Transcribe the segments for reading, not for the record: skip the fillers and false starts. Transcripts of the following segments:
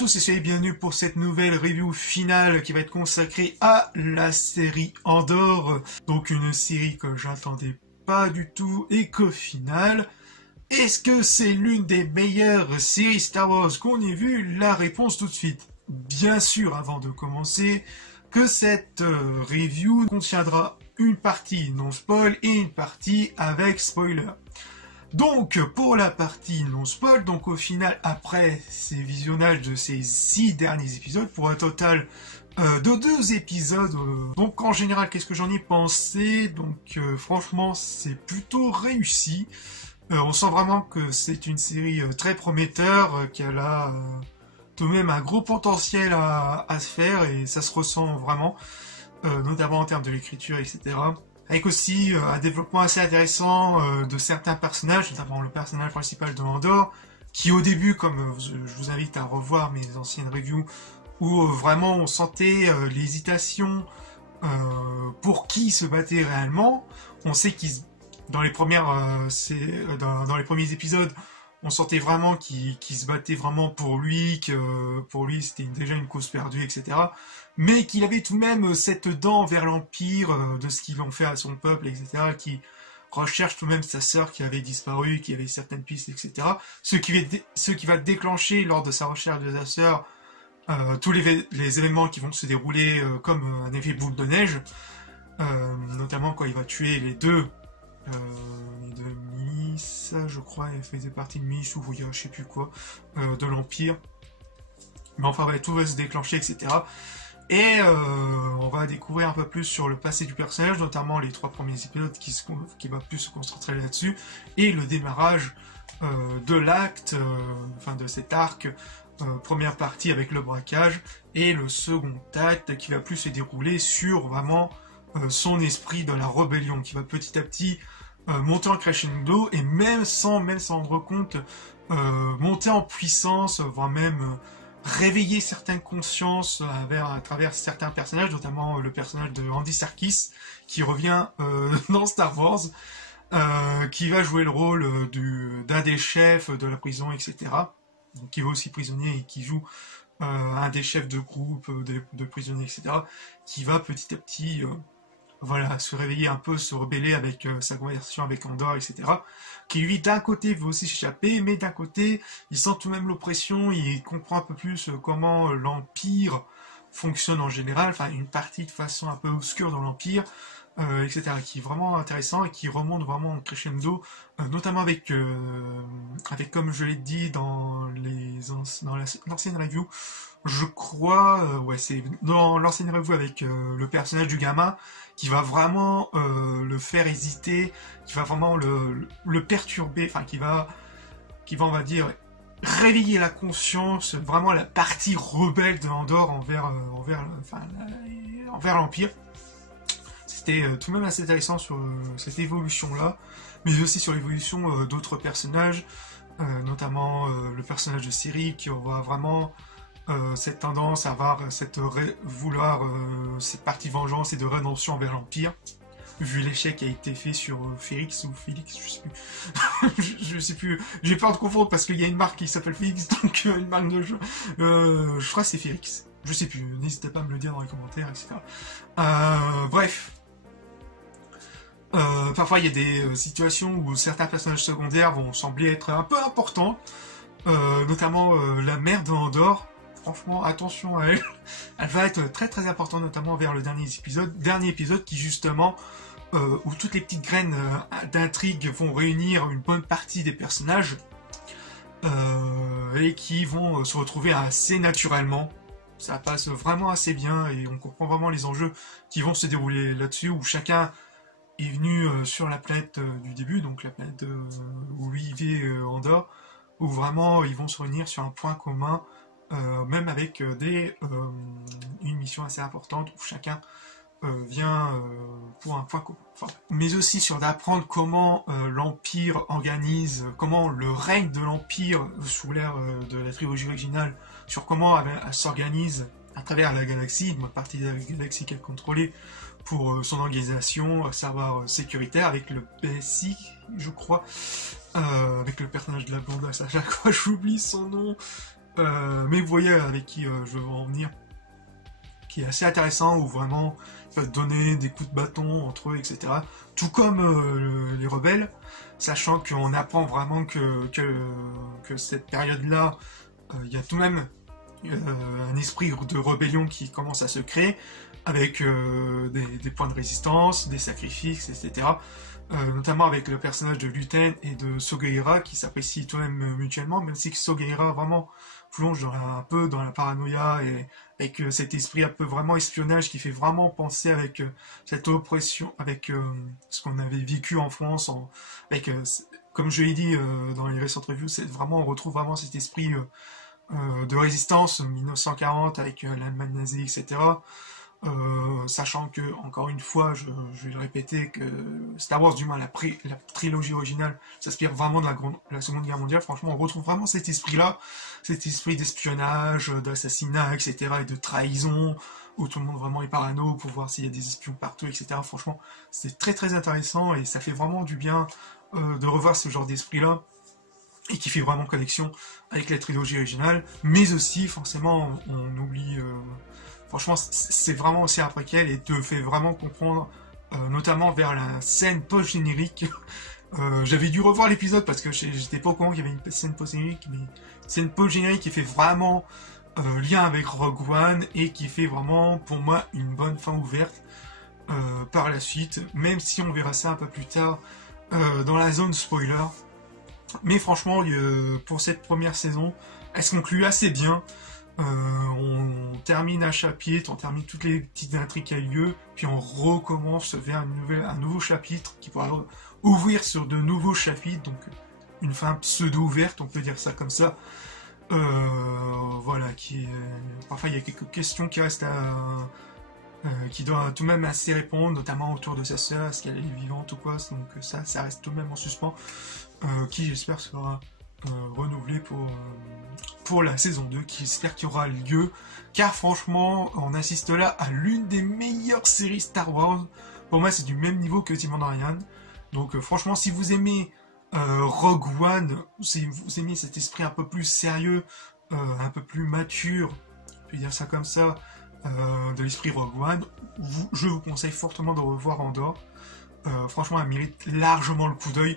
tous et soyez bienvenus pour cette nouvelle review finale qui va être consacrée à la série Andor. Donc une série que j'attendais pas du tout et qu'au final, est-ce que c'est l'une des meilleures séries Star Wars qu'on ait vues? La réponse tout de suite. Bien sûr, avant de commencer, que cette review contiendra une partie non spoil et une partie avec spoiler. Donc, pour la partie non-spoil, donc au final, après ces visionnages de ces 6 derniers épisodes, pour un total de 2 épisodes, donc en général, qu'est-ce que j'en ai pensé? Donc, franchement, c'est plutôt réussi. On sent vraiment que c'est une série très prometteur, qu'elle a tout de même un gros potentiel à se faire, et ça se ressent vraiment, notamment en termes de l'écriture, etc. Avec aussi un développement assez intéressant de certains personnages, notamment le personnage principal de Andor, qui au début, comme je vous invite à revoir mes anciennes reviews, où vraiment on sentait l'hésitation pour qui se battait réellement. On sait qu'ils, dans les premiers épisodes, on sentait vraiment qu'il se battait vraiment pour lui, que pour lui c'était déjà une cause perdue, etc. Mais qu'il avait tout de même cette dent vers l'Empire, de ce qu'ils vont faire à son peuple, etc. Qui recherche tout de même sa sœur qui avait disparu, qui avait certaines pistes, etc. Ce qui va déclencher lors de sa recherche de sa sœur tous les événements qui vont se dérouler comme un effet boule de neige, notamment quand il va tuer les deux Miss, je crois, elle faisait partie de Miss ou je sais plus quoi, de l'Empire. Mais enfin, ouais, tout va se déclencher, etc. Et on va découvrir un peu plus sur le passé du personnage, notamment les 3 premiers épisodes qui va plus se concentrer là-dessus, et le démarrage de l'acte, enfin de cet arc, première partie avec le braquage, et le second acte qui va plus se dérouler sur vraiment son esprit de la rébellion, qui va petit à petit monter en crescendo, et même sans s'en rendre compte, monter en puissance, voire même réveiller certaines consciences à travers certains personnages, notamment le personnage de Andy Serkis, qui revient dans Star Wars, qui va jouer le rôle d'un des chefs de la prison, etc. Donc, qui va aussi prisonnier et qui joue un des chefs de groupe de prisonniers, etc. Qui va petit à petit voilà, se réveiller un peu, se rebeller avec sa conversation avec Andor, etc. Qui lui, d'un côté, veut aussi s'échapper, mais d'un côté, il sent tout de même l'oppression, il comprend un peu plus comment l'Empire fonctionne en général, enfin une partie de façon un peu obscure dans l'Empire, etc. Qui est vraiment intéressant et qui remonte vraiment en crescendo, notamment avec, comme je l'ai dit dans l'ancienne review, je crois, ouais, c'est dans l'ancienne review avec le personnage du gamin, qui va vraiment le faire hésiter, qui va vraiment le perturber, enfin qui va, on va dire, réveiller la conscience, vraiment la partie rebelle de Andor envers l'Empire. C'était tout de même assez intéressant sur cette évolution-là, mais aussi sur l'évolution d'autres personnages, notamment le personnage de Ciri, qui aura vraiment cette tendance à avoir vouloir cette partie vengeance et de rédemption envers l'Empire, vu l'échec qui a été fait sur Félix ou Félix, je sais plus. je sais plus, j'ai peur de confondre parce qu'il y a une marque qui s'appelle Félix, donc une marque de jeu. Je crois que c'est Félix, je sais plus, n'hésitez pas à me le dire dans les commentaires, etc. Bref. Parfois il y a des situations où certains personnages secondaires vont sembler être un peu importants, notamment la mère de Andor. Franchement, attention à elle. Elle va être très très importante, notamment vers le dernier épisode qui justement, où toutes les petites graines d'intrigue vont réunir une bonne partie des personnages, et qui vont se retrouver assez naturellement. Ça passe vraiment assez bien, et on comprend vraiment les enjeux qui vont se dérouler là-dessus, où chacun est venu sur la planète du début, donc la planète où vivait Andor, où vraiment ils vont se réunir sur un point commun, même avec une mission assez importante où chacun vient pour un point commun. Enfin, mais aussi sur d'apprendre comment l'Empire organise, comment le règne de l'Empire sous l'ère de la trilogie originale, sur comment elle s'organise à travers la galaxie, une partie de la galaxie qu'elle contrôlait pour son organisation, à savoir sécuritaire, avec le PSI, je crois, avec le personnage de la blondasse, à chaque fois j'oublie son nom. mais vous voyez avec qui je veux en venir, qui est assez intéressant, où vraiment il va te donner des coups de bâton entre eux, etc. Tout comme les rebelles, sachant qu'on apprend vraiment que cette période-là, il y a tout de même un esprit de rébellion qui commence à se créer, avec des points de résistance, des sacrifices, etc. Notamment avec le personnage de Luten et de Sogeira, qui s'apprécient tout de même mutuellement, même si Sogeira vraiment plonge un peu dans la paranoïa, et avec cet esprit un peu vraiment espionnage qui fait vraiment penser avec cette oppression, avec ce qu'on avait vécu en France, avec, comme je l'ai dit dans les récentes reviews, on retrouve vraiment cet esprit de résistance 1940 avec l'Allemagne nazie, etc. Sachant que, encore une fois, je vais le répéter, que Star Wars, du moins la trilogie originale, s'inspire vraiment de la Seconde Guerre mondiale. Franchement, on retrouve vraiment cet esprit-là, cet esprit d'espionnage, d'assassinat, etc., et de trahison, où tout le monde vraiment est parano pour voir s'il y a des espions partout, etc. Franchement, c'est très très intéressant, et ça fait vraiment du bien de revoir ce genre d'esprit-là, et qui fait vraiment connexion avec la trilogie originale, mais aussi, forcément, on oublie... Franchement, c'est vraiment aussi un préquel, et te fait vraiment comprendre, notamment vers la scène post-générique. J'avais dû revoir l'épisode parce que j'étais pas au courant qu'il y avait une scène post-générique, mais scène post-générique qui fait vraiment lien avec Rogue One, et qui fait vraiment, pour moi, une bonne fin ouverte par la suite, même si on verra ça un peu plus tard dans la zone spoiler. Mais franchement, pour cette première saison, elle se conclut assez bien. On termine un chapitre, on termine toutes les petites intrigues qui ont lieu, puis on recommence vers un nouveau chapitre qui pourra ouvrir sur de nouveaux chapitres, donc une fin pseudo-ouverte, on peut dire ça comme ça. Voilà, parfois il y a quelques questions qui restent qui doivent tout de même assez répondre, notamment autour de sa sœur, est-ce qu'elle est vivante ou quoi, donc ça reste tout de même en suspens, qui j'espère sera renouvelé pour la saison 2, qui j'espère qu'il y aura lieu, car franchement, on assiste là à l'une des meilleures séries Star Wars. Pour moi, c'est du même niveau que The Mandalorian. Donc franchement, si vous aimez Rogue One, si vous aimez cet esprit un peu plus sérieux, un peu plus mature, je vais dire ça comme ça, de l'esprit Rogue One, je vous conseille fortement de revoir Andor. Franchement, elle mérite largement le coup d'œil.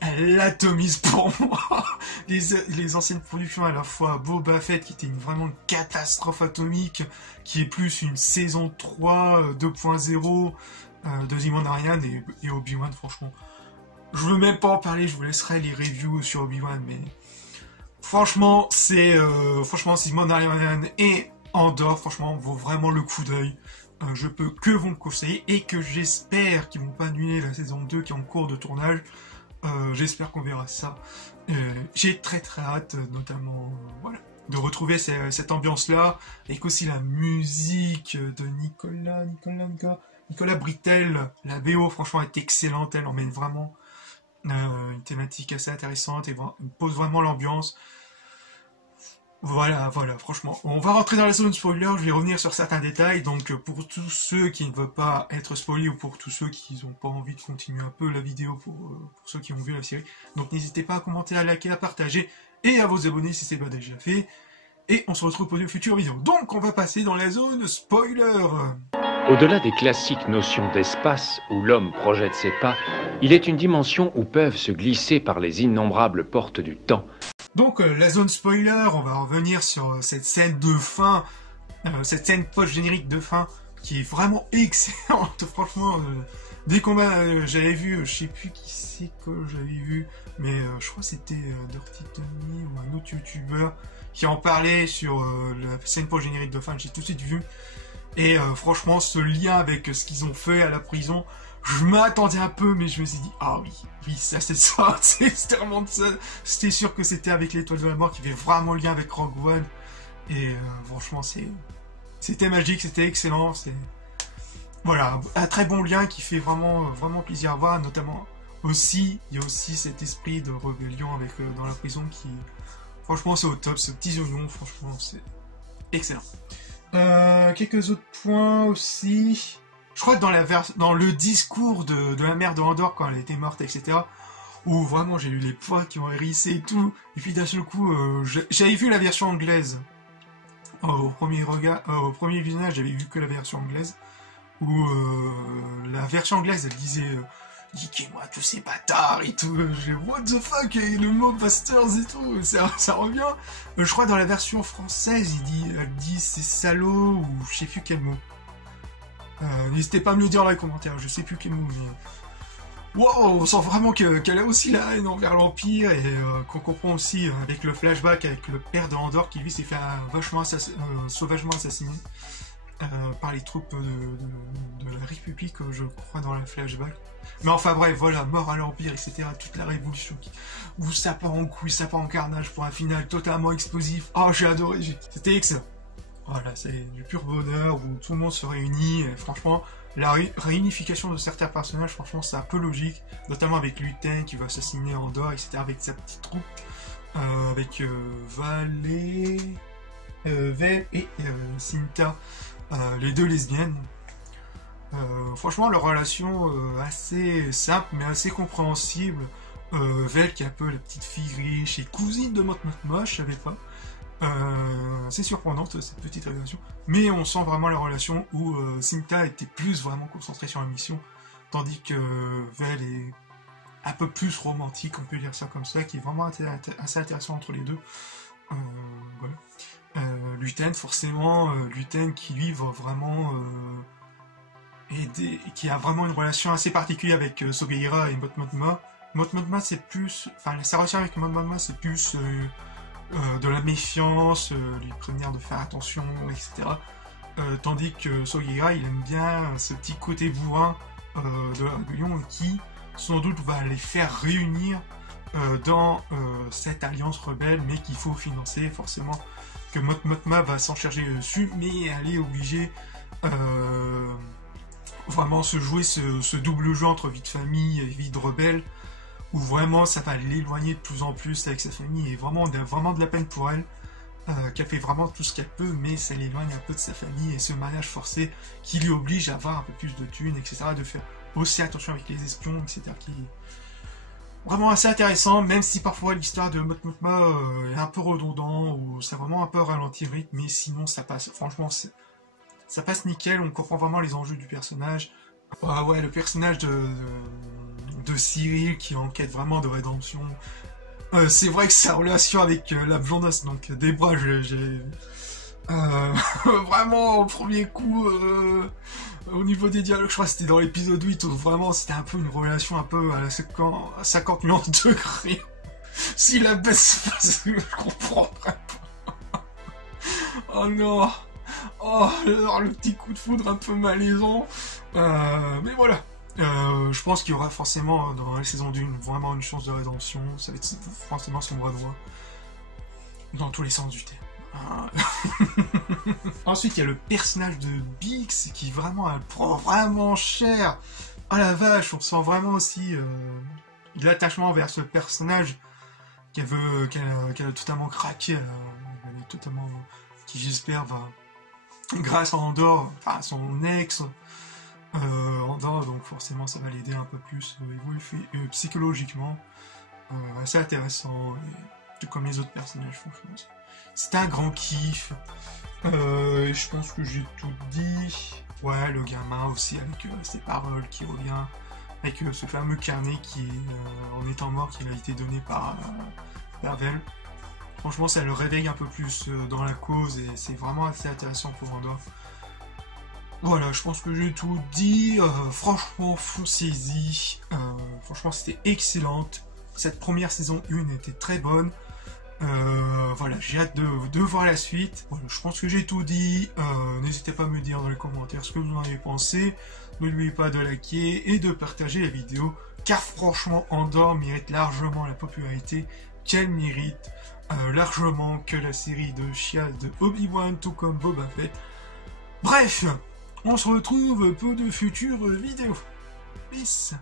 Elle atomise pour moi les anciennes productions, à la fois Boba Fett, qui était vraiment une catastrophe atomique, qui est plus une saison 3 2.0 de The Mandalorian, et Obi-Wan. Franchement, je veux même pas en parler, je vous laisserai les reviews sur Obi-Wan, mais franchement, franchement, The Mandalorian et Andor, franchement, vaut vraiment le coup d'œil. Je peux que vous le conseiller, et que j'espère qu'ils vont pas annuler la saison 2 qui est en cours de tournage. J'espère qu'on verra ça. J'ai très très hâte, notamment voilà, de retrouver cette ambiance-là, avec aussi la musique de Nicolas Britell. La BO, franchement, est excellente. Elle emmène vraiment une thématique assez intéressante et pose vraiment l'ambiance. Voilà, franchement. On va rentrer dans la zone spoiler, je vais revenir sur certains détails, donc pour tous ceux qui ne veulent pas être spoilés, ou pour tous ceux qui n'ont pas envie de continuer un peu la vidéo, pour ceux qui ont vu la série, donc n'hésitez pas à commenter, à liker, à partager, et à vous abonner si ce n'est pas déjà fait, et on se retrouve pour de futures vidéos. Donc on va passer dans la zone spoiler. Au-delà des classiques notions d'espace où l'homme projette ses pas, il est une dimension où peuvent se glisser par les innombrables portes du temps. Donc la zone spoiler, on va revenir sur cette scène de fin, cette scène post-générique de fin, qui est vraiment excellente. Franchement, des combats j'avais vu, je sais plus qui c'est que j'avais vu, mais je crois que c'était Dirty Tommy ou un autre youtubeur qui en parlait sur la scène post-générique de fin, j'ai tout de suite vu. Et franchement, ce lien avec ce qu'ils ont fait à la prison, je m'attendais un peu, mais je me suis dit, ah oui, ça c'est ça, c'était vraiment ça. C'était sûr que c'était avec l'étoile de la mort, qui avait vraiment le lien avec Rogue One. Et franchement, c'était magique, c'était excellent. Voilà, un très bon lien qui fait vraiment plaisir à voir. Notamment aussi, il y a aussi cet esprit de rébellion avec dans la prison qui, franchement, c'est au top. Ce petit oignon, franchement, c'est excellent. Quelques autres points aussi. Je crois que dans le discours de la mère de Andor, quand elle était morte, etc., où vraiment j'ai eu les poids qui ont hérissé et tout, et puis d'un seul coup, j'avais vu la version anglaise, au premier visionnage, j'avais vu que la version anglaise, où la version anglaise, elle disait niquez-moi tous ces bâtards et tout, j'ai what the fuck, et le mot bastards et tout, ça revient. Je crois dans la version française, elle dit c'est salaud, ou je sais plus quel mot. N'hésitez pas à me le dire dans les commentaires, je sais plus quel mot, mais... Wow, on sent vraiment qu'elle a aussi la haine envers l'Empire, et qu'on comprend aussi avec le flashback avec le père de Andor qui lui s'est fait sauvagement assassiner par les troupes de la République, je crois, dans le flashback. Mais enfin bref, voilà, mort à l'Empire, etc. Toute la révolution où ça part en couille, ça part en carnage pour un final totalement explosif. Oh, j'ai adoré, c'était excellent. Voilà, c'est du pur bonheur où tout le monde se réunit. Et franchement, la réunification de certains personnages, franchement, c'est un peu logique. Notamment avec Luthen qui va assassiner Andor, etc. Avec sa petite troupe. Avec Vel et Cinta, les deux lesbiennes. Franchement, leur relation assez simple mais assez compréhensible. Vel qui est un peu la petite fille riche et cousine de Mot Mothma, je savais pas. C'est surprenante cette petite relation, mais on sent vraiment la relation où Cinta était plus vraiment concentrée sur la mission, tandis que Vel est un peu plus romantique, on peut dire ça comme ça, qui est vraiment assez intéressant entre les deux. Voilà. Luthen, forcément, Luthen qui lui va vraiment aider, qui a vraiment une relation assez particulière avec Sogeira et Mot Mothma. Mot Mothma, c'est plus, enfin sa relation avec Mot Mothma, c'est plus de la méfiance, lui prévenir de faire attention, etc. Tandis que Sogeira, il aime bien ce petit côté bourrin de la rébellion qui, sans doute, va les faire réunir dans cette alliance rebelle, mais qu'il faut financer, forcément, que Mot Mothma va s'en charger dessus, mais elle est obligée vraiment se jouer ce double jeu entre vie de famille et vie de rebelle, où vraiment ça va l'éloigner de plus en plus avec sa famille, et vraiment de la peine pour elle, qu'elle fait vraiment tout ce qu'elle peut, mais ça l'éloigne un peu de sa famille, et ce mariage forcé qui lui oblige à avoir un peu plus de thunes, etc., de faire aussi attention avec les espions, etc., qui est vraiment assez intéressant, même si parfois l'histoire de Mot Mothma est un peu redondant, ou c'est vraiment un peu ralenti le rythme, mais sinon ça passe, franchement, ça passe nickel, on comprend vraiment les enjeux du personnage. Ouais, le personnage de Cyril qui enquête vraiment de rédemption. C'est vrai que sa relation avec la blondasse, donc Debra, j'ai vraiment au premier coup, au niveau des dialogues, je crois que c'était dans l'épisode 8, où vraiment c'était un peu une relation un peu à la 50 millions de degrés. Si la baisse passe, je comprends pas. Oh non. Oh, le petit coup de foudre un peu malaisant. Mais voilà. Je pense qu'il y aura forcément dans la saison 1 vraiment une chance de rédemption. Ça va être forcément son bras droit. Dans tous les sens du terme. Ensuite, il y a le personnage de Bix qui vraiment elle prend vraiment cher. Ah la vache, on sent vraiment aussi l'attachement vers ce personnage qu'elle a totalement craqué. Elle est totalement, qui j'espère va, grâce à Andor, enfin à son ex, Andor, donc forcément ça va l'aider un peu plus psychologiquement. Assez intéressant, tout comme les autres personnages, franchement. C'est un grand kiff. Je pense que j'ai tout dit. Ouais, le gamin aussi, avec ses paroles qui revient, avec ce fameux carnet qui est, en étant mort, qui a été donné par Vel. Franchement, ça le réveille un peu plus dans la cause, et c'est vraiment assez intéressant pour Andor. Voilà, je pense que j'ai tout dit. Franchement, foncez-y. Franchement, c'était excellente. Cette première saison 1 était très bonne. Voilà, j'ai hâte de voir la suite. Voilà, je pense que j'ai tout dit. N'hésitez pas à me dire dans les commentaires ce que vous en avez pensé. N'oubliez pas de liker et de partager la vidéo, car franchement, Andor mérite largement la popularité qu'elle mérite. Largement que la série de Chial de Obi-Wan, tout comme Boba Fett. Bref, on se retrouve pour de futures vidéos. Peace.